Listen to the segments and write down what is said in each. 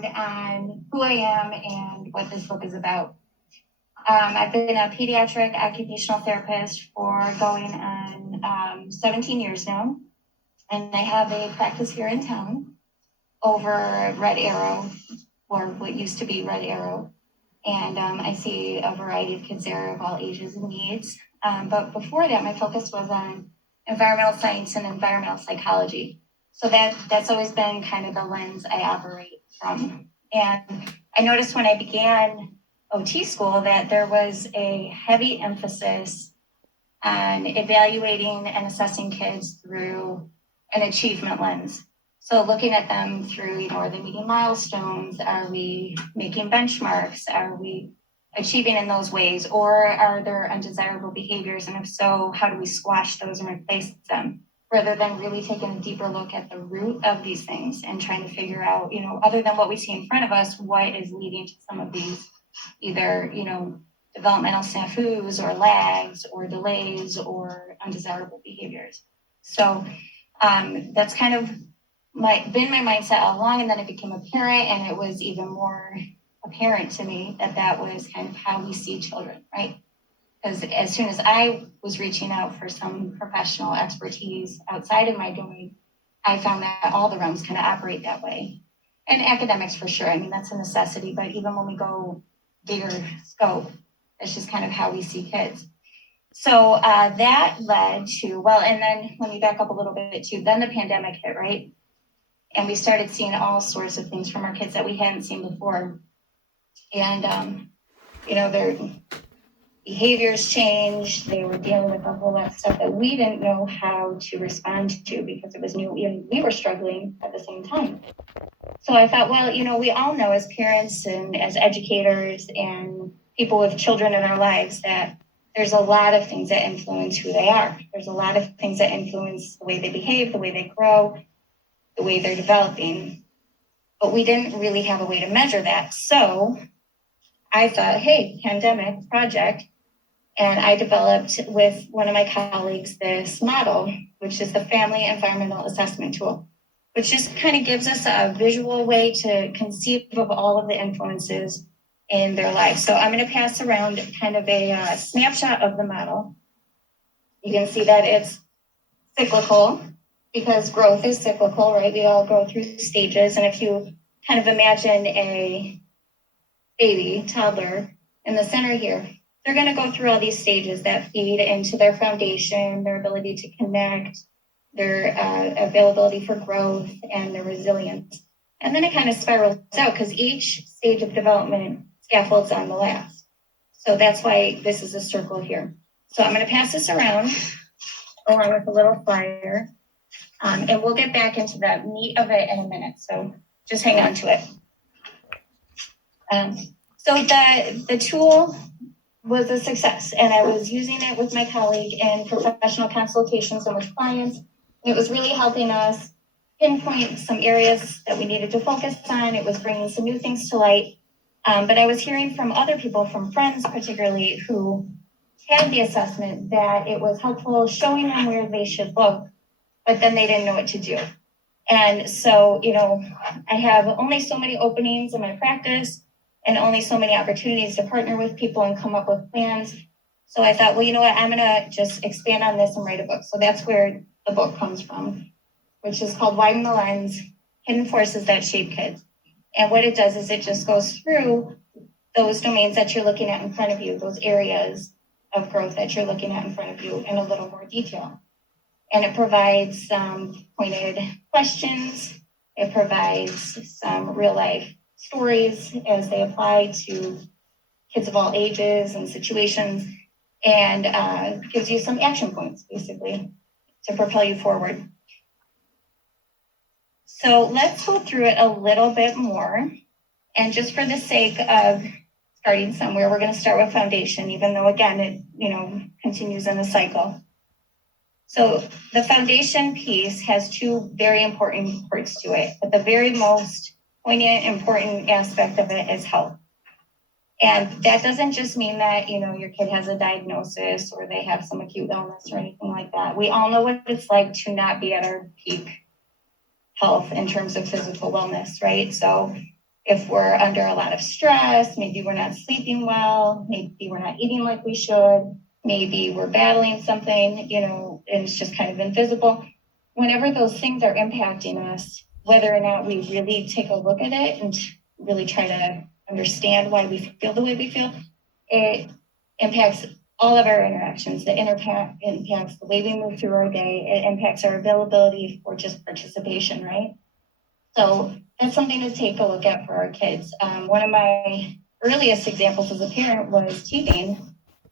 background on who I am and what this book is about. I've been a pediatric occupational therapist for going on 17 years now, and I have a practice here in town over Red Arrow, or what used to be Red Arrow. And I see a variety of kids there of all ages and needs. But before that, my focus was on environmental science and environmental psychology. So that's always been kind of the lens I operate from. And I noticed when I began OT school that there was a heavy emphasis on evaluating and assessing kids through an achievement lens. So looking at them through, are they meeting milestones? Are we making benchmarks? Are we achieving in those ways? Or are there undesirable behaviors? And if so, how do we squash those and replace them? Rather than really taking a deeper look at the root of these things and trying to figure out, other than what we see in front of us, what is leading to some of these either, developmental snafus or lags or delays or undesirable behaviors. So that's kind of been my mindset all along. And then it became a parent, and it was even more apparent to me that was kind of how we see children, right? Because as soon as I was reaching out for some professional expertise outside of my domain, I found that all the realms kind of operate that way. And academics for sure. I mean, that's a necessity, but even when we go bigger scope, that's just kind of how we see kids. So that led to, and then let me back up a little bit too, then the pandemic hit, right? And we started seeing all sorts of things from our kids that we hadn't seen before. And, their behaviors changed. They were dealing with a whole lot of stuff that we didn't know how to respond to because it was new. We were struggling at the same time. So I thought, we all know as parents and as educators and people with children in our lives that there's a lot of things that influence who they are. There's a lot of things that influence the way they behave, the way they grow, the way they're developing. But we didn't really have a way to measure that. So I thought, hey, pandemic project. And I developed with one of my colleagues this model, which is the Family Environmental Assessment Tool, which just kind of gives us a visual way to conceive of all of the influences in their lives. So I'm going to pass around kind of a snapshot of the model. You can see that it's cyclical because growth is cyclical, right? We all go through stages. And if you kind of imagine a baby, toddler in the center here, they're going to go through all these stages that feed into their foundation, their ability to connect, their availability for growth, and their resilience. And then it kind of spirals out because each stage of development scaffolds on the last. So that's why this is a circle here. So I'm going to pass this around along with a little flyer. And we'll get back into the meat of it in a minute. So just hang on to it. So the tool was a success, and I was using it with my colleague in professional consultations and with clients. It was really helping us pinpoint some areas that we needed to focus on. It was bringing some new things to light. But I was hearing from other people, from friends particularly, who had the assessment that it was helpful showing them where they should look, but then they didn't know what to do. And so, I have only so many openings in my practice and only so many opportunities to partner with people and come up with plans. So I thought, I'm going to just expand on this and write a book. So that's where the book comes from, which is called Widen the Lens, Hidden Forces That Shape Kids. And what it does is it just goes through those domains that you're looking at in front of you, those areas of growth that you're looking at in front of you in a little more detail. And it provides some pointed questions. It provides some real life stories as they apply to kids of all ages and situations, and gives you some action points, basically, to propel you forward. So let's go through it a little bit more. And just for the sake of starting somewhere, we're going to start with foundation, even though, again, it continues in a cycle. So the foundation piece has two very important parts to it, but the very most poignant, important aspect of it is health. And that doesn't just mean that, your kid has a diagnosis or they have some acute illness or anything like that. We all know what it's like to not be at our peak health in terms of physical wellness, right? So if we're under a lot of stress, maybe we're not sleeping well, maybe we're not eating like we should, maybe we're battling something, and it's just kind of invisible. Whenever those things are impacting us, whether or not we really take a look at it and really try to understand why we feel the way we feel, it impacts all of our interactions. It impacts the way we move through our day. It impacts our availability for just participation, right? So that's something to take a look at for our kids. One of my earliest examples as a parent was teething,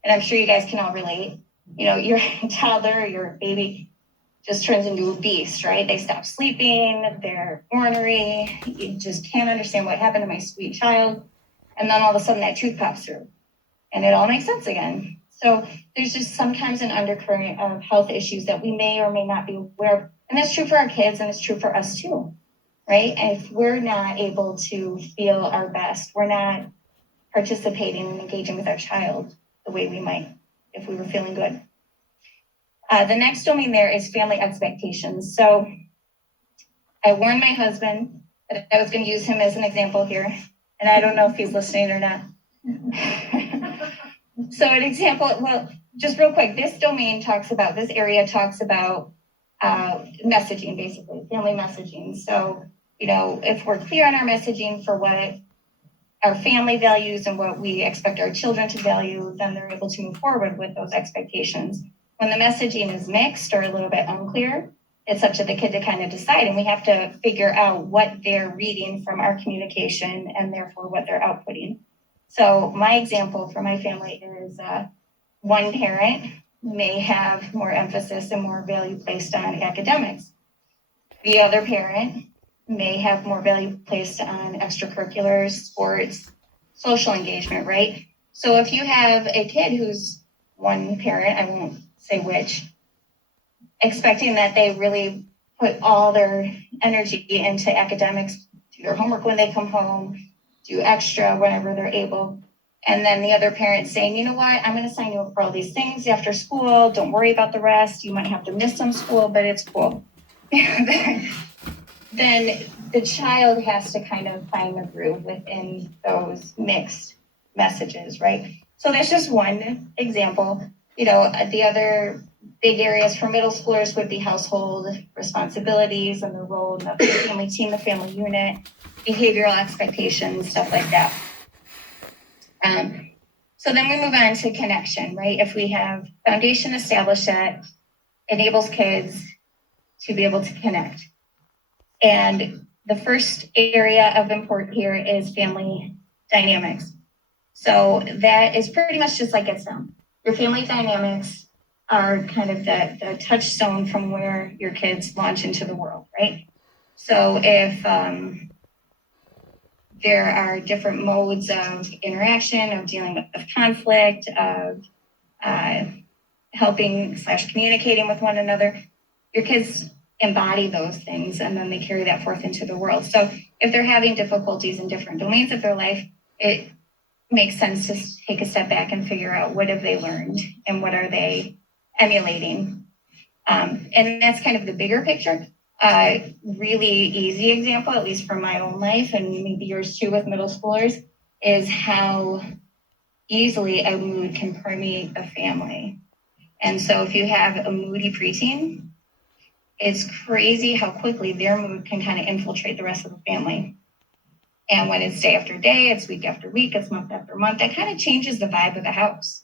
and I'm sure you guys can all relate. Your toddler, your baby just turns into a beast, right? They stop sleeping, they're ornery, you just can't understand what happened to my sweet child. And then all of a sudden that tooth pops through and it all makes sense again. So there's just sometimes an undercurrent of health issues that we may or may not be aware of. And that's true for our kids and it's true for us too, right? And if we're not able to feel our best, we're not participating and engaging with our child the way we might if we were feeling good. The next domain there is family expectations. So I warned my husband that I was going to use him as an example here, and I don't know if he's listening or not. So an example, well, just real quick, this area talks about messaging, basically, family messaging. So, if we're clear on our messaging for what our family values and what we expect our children to value, then they're able to move forward with those expectations. When the messaging is mixed or a little bit unclear, it's up to the kid to kind of decide, and we have to figure out what they're reading from our communication and therefore what they're outputting. So my example for my family is one parent may have more emphasis and more value placed on academics. The other parent may have more value placed on extracurriculars, sports, social engagement, right? So if you have a kid who's one parent, I won't say which, expecting that they really put all their energy into academics, do their homework when they come home, do extra whenever they're able. And then the other parent saying, you know what, I'm going to sign you up for all these things after school. Don't worry about the rest. You might have to miss some school, but it's cool. Then the child has to kind of find the groove within those mixed messages, right? So that's just one example. The other big areas for middle schoolers would be household responsibilities and the role of the family team, the family unit, behavioral expectations, stuff like that. So then we move on to connection, right? If we have foundation established that enables kids to be able to connect. And the first area of import here is family dynamics. So that is pretty much just like it sounds. Your family dynamics are kind of the touchstone from where your kids launch into the world, right? So if there are different modes of interaction, of dealing with conflict, of helping/communicating with one another, your kids embody those things and then they carry that forth into the world. So if they're having difficulties in different domains of their life, it makes sense to take a step back and figure out what have they learned and what are they emulating. And that's kind of the bigger picture. Really easy example, at least from my own life and maybe yours too with middle schoolers, is how easily a mood can permeate a family. And so if you have a moody preteen, it's crazy how quickly their mood can kind of infiltrate the rest of the family. And when it's day after day, it's week after week, it's month after month, that kind of changes the vibe of the house.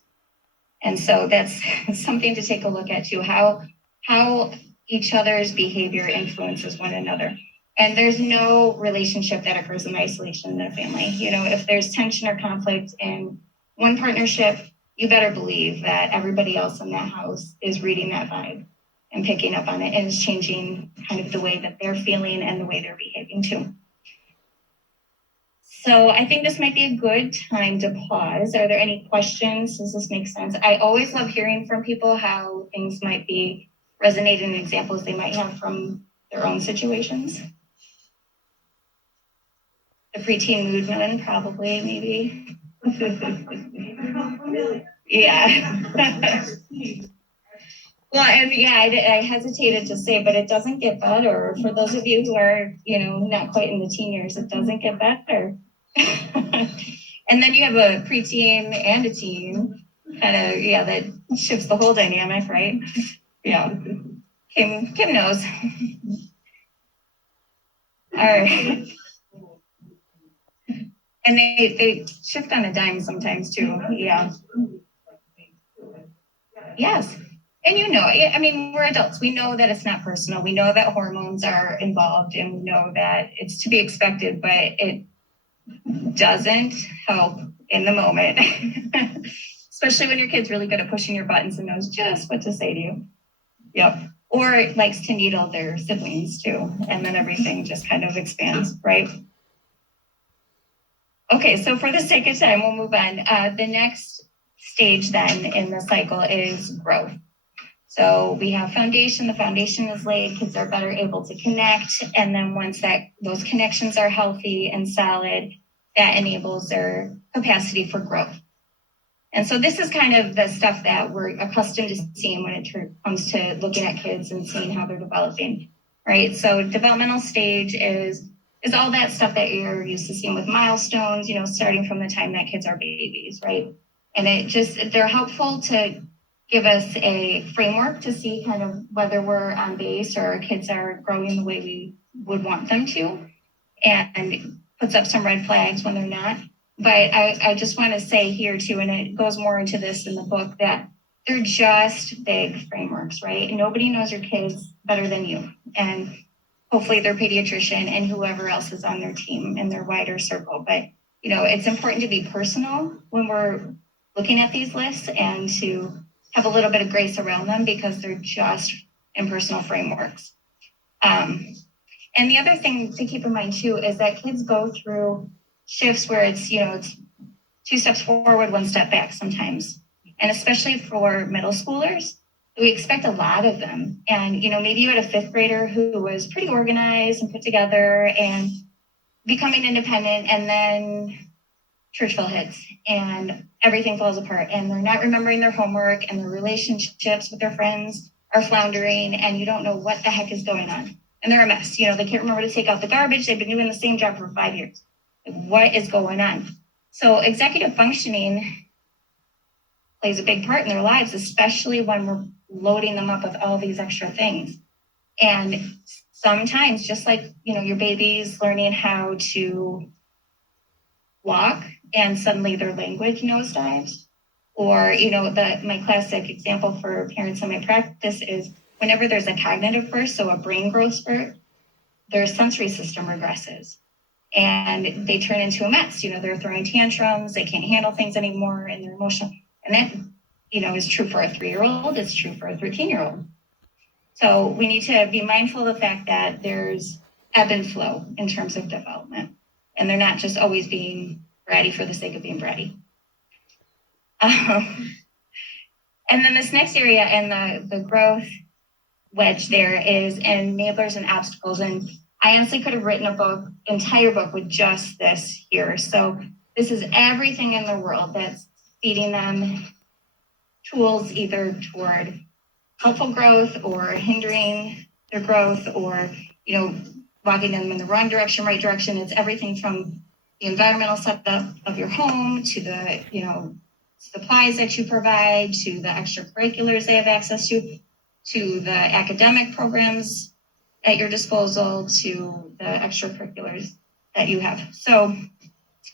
And so that's something to take a look at too, how each other's behavior influences one another. And there's no relationship that occurs in isolation in a family. If there's tension or conflict in one partnership, you better believe that everybody else in that house is reading that vibe and picking up on it and is changing kind of the way that they're feeling and the way they're behaving too. So I think this might be a good time to pause. Are there any questions? Does this make sense? I always love hearing from people how things might be resonating in examples they might have from their own situations. The preteen mood one, probably, maybe. Yeah. Well, and yeah, I hesitated to say, but it doesn't get better. For those of you who are, not quite in the teen years, it doesn't get better. And then you have a preteen and a teen, that shifts the whole dynamic, right? Yeah. Kim knows. All right. And they shift on a dime sometimes too. Yeah. Yes. And I mean, we're adults. We know that it's not personal. We know that hormones are involved and we know that it's to be expected, but it doesn't help in the moment. Especially when your kid's really good at pushing your buttons and knows just what to say to you. Yep. Or likes to needle their siblings too. And then everything just kind of expands, right? Okay, so for the sake of time, we'll move on. The next stage then in the cycle is growth. So we have foundation, the foundation is laid, kids are better able to connect. And then once those connections are healthy and solid, that enables their capacity for growth. And so this is kind of the stuff that we're accustomed to seeing when it comes to looking at kids and seeing how they're developing, right? So developmental stage is all that stuff that you're used to seeing with milestones, starting from the time that kids are babies, right? And they're helpful to give us a framework to see kind of whether we're on base or our kids are growing the way we would want them to, and puts up some red flags when they're not. But I just want to say here too, and it goes more into this in the book, that they're just big frameworks, right? Nobody knows your kids better than you. And hopefully their pediatrician and whoever else is on their team in their wider circle. But, it's important to be personal when we're looking at these lists and to have a little bit of grace around them because they're just impersonal frameworks. And the other thing to keep in mind too is that kids go through shifts where it's 2 steps forward, 1 step back sometimes. And especially for middle schoolers, we expect a lot of them. And, maybe you had a 5th grader who was pretty organized and put together and becoming independent, and then Churchville hits and everything falls apart and they're not remembering their homework and their relationships with their friends are floundering and you don't know what the heck is going on. And they're a mess. They can't remember to take out the garbage. They've been doing the same job for 5 years. What is going on? So executive functioning plays a big part in their lives, especially when we're loading them up with all these extra things. And sometimes, just like, your baby's learning how to walk and suddenly their language nosedives, or, my classic example for parents in my practice is whenever there's a cognitive burst, so a brain growth spurt, their sensory system regresses. And they turn into a mess. They're throwing tantrums, they can't handle things anymore, and they're emotional. And that, is true for a 3-year-old, it's true for a 13-year-old. So we need to be mindful of the fact that there's ebb and flow in terms of development. And they're not just always being bratty for the sake of being bratty. And then this next area and the growth wedge there is enablers and obstacles. And I honestly could have written entire book with just this here. So this is everything in the world that's feeding them tools either toward helpful growth or hindering their growth or, walking them in the wrong direction, right direction. It's everything from the environmental setup of your home to the, supplies that you provide, to the extracurriculars they have access to the academic programs at your disposal, to the extracurriculars that you have. So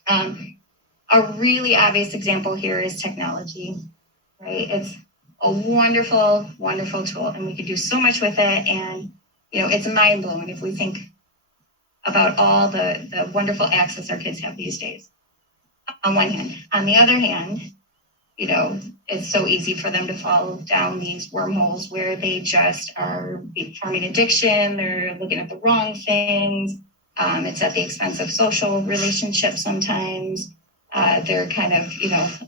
a really obvious example here is technology, right? It's a wonderful, wonderful tool, and we could do so much with it. And, it's mind-blowing if we think about all the wonderful access our kids have these days, on one hand. On the other hand, it's so easy for them to fall down these wormholes where they just are forming addiction. They're looking at the wrong things. It's at the expense of social relationships sometimes. They're kind of,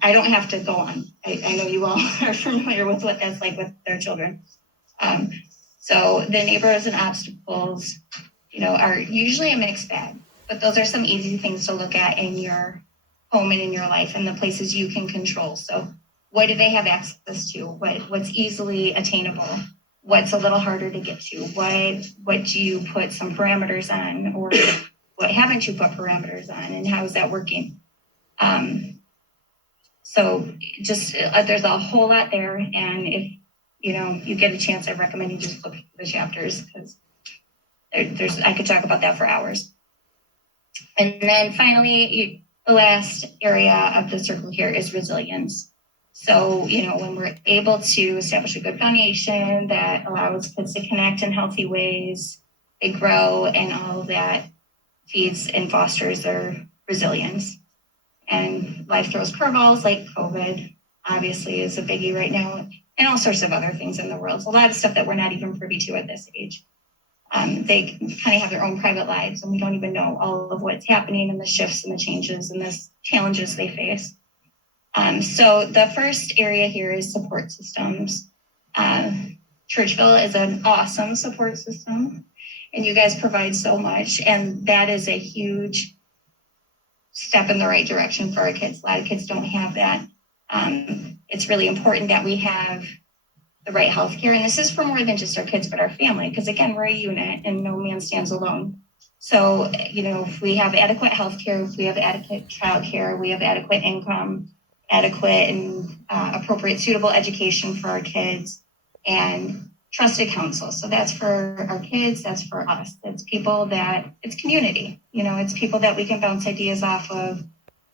I don't have to go on. I know you all are familiar with what that's like with their children. So the neighbors and obstacles, are usually a mixed bag, but those are some easy things to look at in your home and in your life and the places you can control. So what do they have access to? What's easily attainable? What's a little harder to get to? What do you put some parameters on, or what haven't you put parameters on, and how is that working? So just there's a whole lot there, and if you get a chance, I recommend you just look at the chapters, because I could talk about that for hours. And then finally, the last area of the circle here is resilience. So, when we're able to establish a good foundation that allows kids to connect in healthy ways, they grow, and all of that feeds and fosters their resilience. And life throws curveballs, like COVID, obviously, is a biggie right now, and all sorts of other things in the world. A lot of stuff that we're not even privy to at this age. They kind of have their own private lives, and we don't even know all of what's happening, and the shifts and the changes and the challenges they face. So the first area here is support systems. Churchville is an awesome support system, and you guys provide so much, and that is a huge step in the right direction for our kids. A lot of kids don't have that. It's really important that we have the right healthcare, and this is for more than just our kids, but our family, because again, we're a unit and no man stands alone. So, if we have adequate healthcare, if we have adequate childcare, we have adequate income, adequate and appropriate, suitable education for our kids, and trusted counsel. So that's for our kids, that's for us. It's community. It's people that we can bounce ideas off of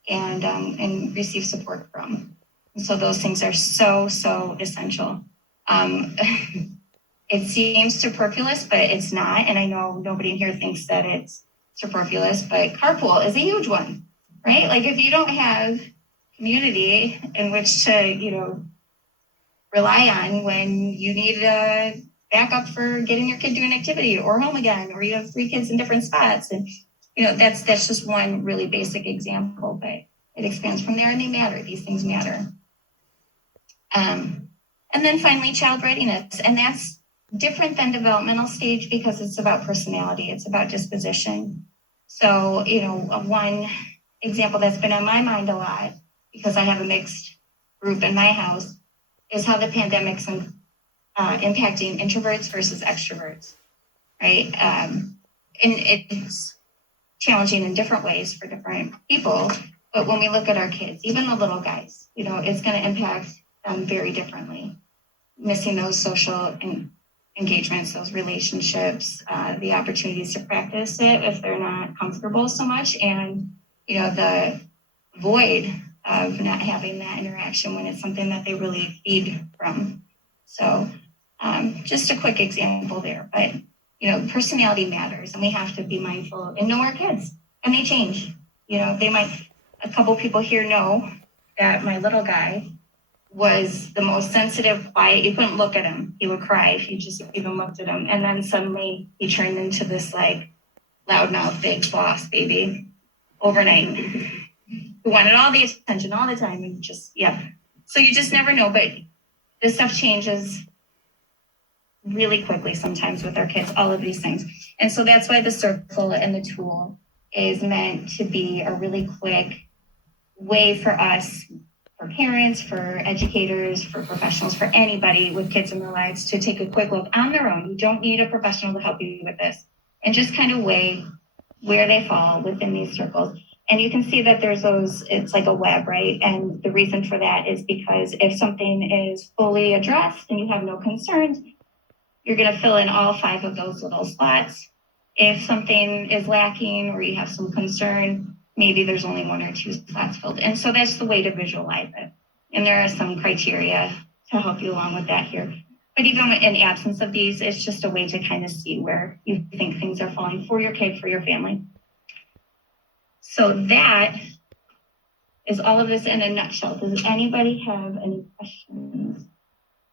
and receive support from. And so those things are so, so essential. It seems superfluous, but it's not. And I know nobody in here thinks that it's superfluous, but carpool is a huge one, right? Like, if you don't have community in which to, rely on when you need a backup for getting your kid to an activity or home again, or you have 3 kids in different spots. And, that's just one really basic example, but it expands from there, and they matter. These things matter. And then finally, child readiness. And that's different than developmental stage, because it's about personality. It's about disposition. So, one example that's been on my mind a lot, because I have a mixed group in my house, is how the pandemic's impacting introverts versus extroverts, right? And it's challenging in different ways for different people. But when we look at our kids, even the little guys, it's going to impact them very differently. Missing those social engagements, those relationships, the opportunities to practice it if they're not comfortable so much, and the void of not having that interaction when it's something that they really feed from. So just a quick example there, but personality matters, and we have to be mindful and know our kids, and they change. A couple people here know that my little guy was the most sensitive, quiet. You couldn't look at him. He would cry if you just even looked at him. And then suddenly he turned into this loudmouth, big boss baby overnight, who wanted all the attention all the time, and So you just never know, but this stuff changes really quickly sometimes with our kids, all of these things. And so that's why the circle and the tool is meant to be a really quick way for us, for parents, for educators, for professionals, for anybody with kids in their lives, to take a quick look on their own. You don't need a professional to help you with this, and just kind of weigh where they fall within these circles. And you can see that it's like a web, right? And the reason for that is because if something is fully addressed and you have no concerns, you're going to fill in all 5 of those little spots. If something is lacking or you have some concern, maybe there's only 1 or 2 slots filled. And so that's the way to visualize it. And there are some criteria to help you along with that here. But even in absence of these, it's just a way to kind of see where you think things are falling for your kid, for your family. So that is all of this in a nutshell. Does anybody have any questions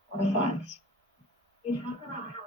or thoughts? You talk about how